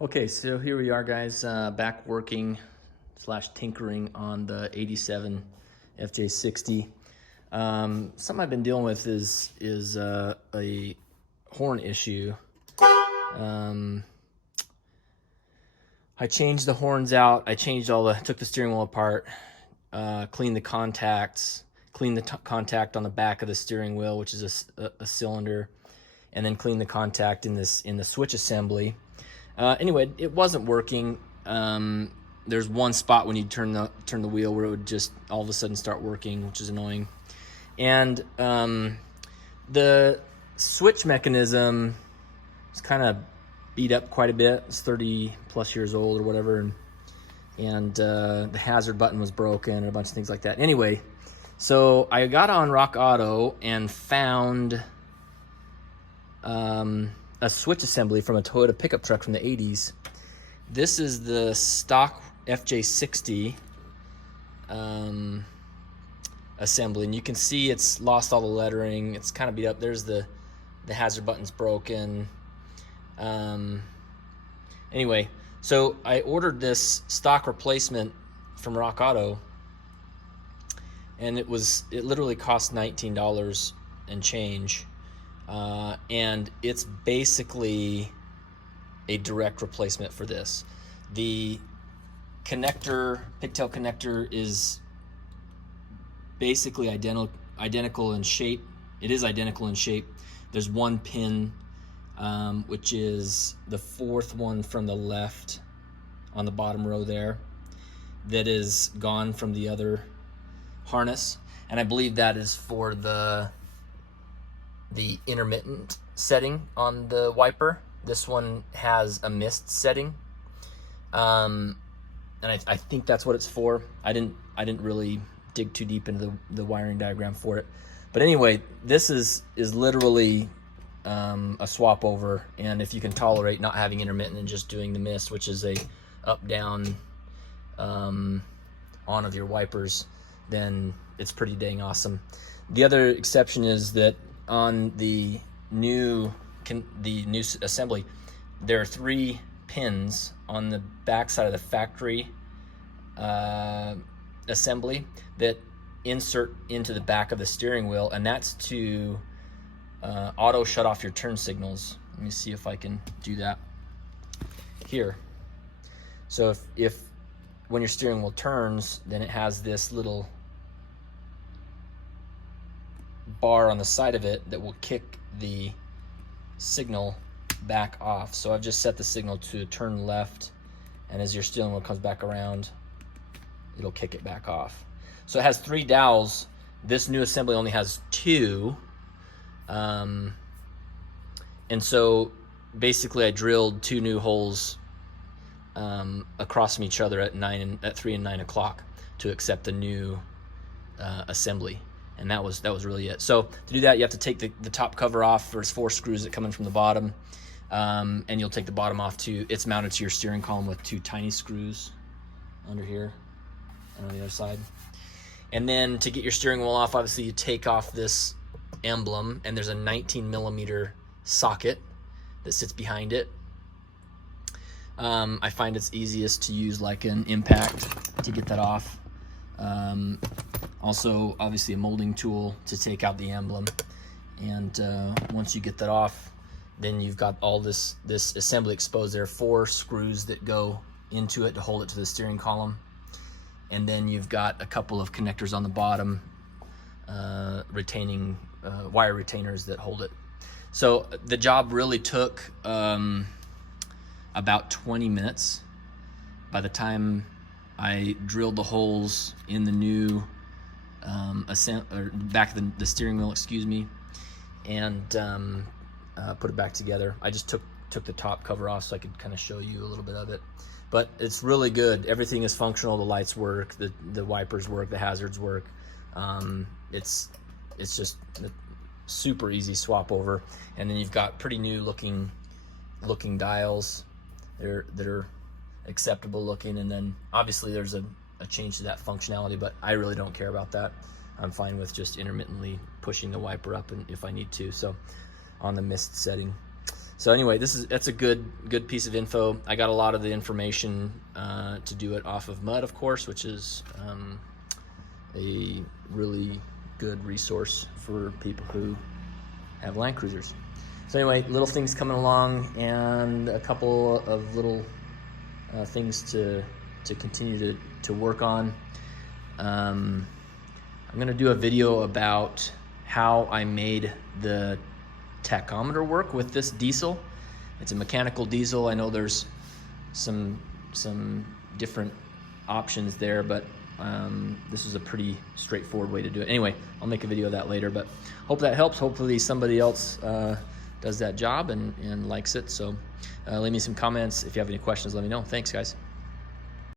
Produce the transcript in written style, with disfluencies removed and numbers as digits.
Okay, so here we are, guys, back working / tinkering on the 87 Fj60. Something I've been dealing with is a horn issue. I changed the horns out. I changed took the steering wheel apart, cleaned the contacts, cleaned the contact on the back of the steering wheel, which is a cylinder, and then cleaned the contact in the switch assembly. Anyway, it wasn't working. There's one spot when you turn the wheel where it would just all of a sudden start working, which is annoying. And the switch mechanism is kind of beat up quite a bit. It's 30 plus years old or whatever, and the hazard button was broken and a bunch of things like that. Anyway, so I got on Rock Auto and found a switch assembly from a Toyota pickup truck from the 80s. This is the stock Fj60 assembly, and you can see it's lost all the lettering. It's kind of beat up. There's the hazard button's broken. Anyway, so I ordered this stock replacement from Rock Auto, and it literally cost $19 and change. And it's basically a direct replacement for this. The connector, pigtail connector, is basically identical in shape. It is identical in shape. There's one pin, which is the fourth one from the left on the bottom row there, that is gone from the other harness, and I believe that is for the intermittent setting on the wiper. This one has a mist setting, and I think that's what it's for. I didn't really dig too deep into the wiring diagram for it, but anyway, this is literally a swap over. And if you can tolerate not having intermittent and just doing the mist, which is a up down on of your wipers, then it's pretty dang awesome. The other exception is that on the new assembly, there are 3 pins on the back side of the factory assembly that insert into the back of the steering wheel, and that's to auto shut off your turn signals. Let me see if I can do that here. So if when your steering wheel turns, then it has this little bar on the side of it that will kick the signal back off. So I've just set the signal to turn left, and as your steering wheel comes back around, it'll kick it back off. So it has 3 dowels. This new assembly only has 2, and so basically I drilled 2 new holes across from each other at 3 and 9 o'clock to accept the new assembly. And that was really it. So to do that, you have to take the top cover off. There's 4 screws that come in from the bottom, and you'll take the bottom off too. It's mounted to your steering column with 2 tiny screws under here and on the other side. And then to get your steering wheel off, obviously you take off this emblem, and there's a 19mm socket that sits behind it. I find it's easiest to use like an impact to get that off. Also, obviously, a molding tool to take out the emblem. And once you get that off, then you've got all this assembly exposed. There are 4 screws that go into it to hold it to the steering column. And then you've got a couple of connectors on the bottom, retaining wire retainers that hold it. So the job really took about 20 minutes. By the time I drilled the holes in the new back of the steering wheel, and put it back together. I just took the top cover off so I could kind of show you a little bit of it. But it's really good. Everything is functional. The lights work, the wipers work, the hazards work. It's just a super easy swap over. And then you've got pretty new looking dials that are acceptable looking. And then obviously there's a change to that functionality, but I really don't care about that. I'm fine with just intermittently pushing the wiper up and if I need to, so on the mist setting. So anyway, that's a good piece of info. I got a lot of the information to do it off of Mud, of course, which is a really good resource for people who have Land Cruisers. So anyway, little things coming along, and a couple of little things to continue to work on. I'm going to do a video about how I made the tachometer work with this diesel. It's a mechanical diesel. I know there's some different options there, but this is a pretty straightforward way to do it. Anyway, I'll make a video of that later, but hope that helps. Hopefully somebody else does that job and likes it. So leave me some comments. If you have any questions, let me know. Thanks, guys.